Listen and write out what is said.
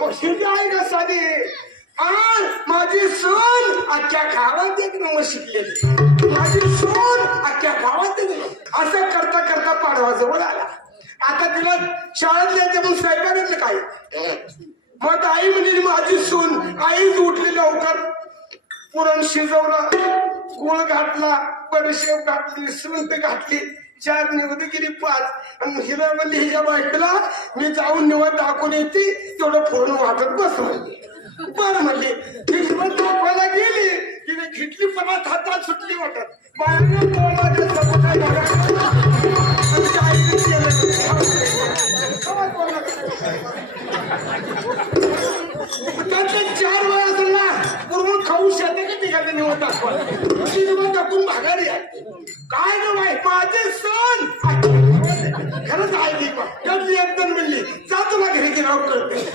कशी आहे का साधी आज माझी सून अख्ख्या गावात एक नंबर शिकलेली माझी सून अख्ख्या गावात असं करता करता पाडवा जवळ आला आता तिला शाळेत द्यायचं मग स्वयंपाकातलं काय मग आई म्हणजे माझी सून आईच उठली लवकर पुरण शिजवलं गुळ घातला बडीशेप घातली सुंठ घातली 4 निवड गेली 5 आणि हिला म्हणली हिच्या बायकोला मी जाऊन निवड दाखवून येते तेवढं पुरण वाटत बस म्हणली बर म्हणली हिला दाखवायला गेली तिने घेतली पणात हातात सुटली वाटत त्यातले 4 वेळा असेल ना पूर्ण खाऊ शकते का तिघाला निवड दाखवायला निवड दाखवून माघारी आहे काय ग बाई माझे सण खरंच आहे एकदम म्हणली जा तुला घरी गिराव करते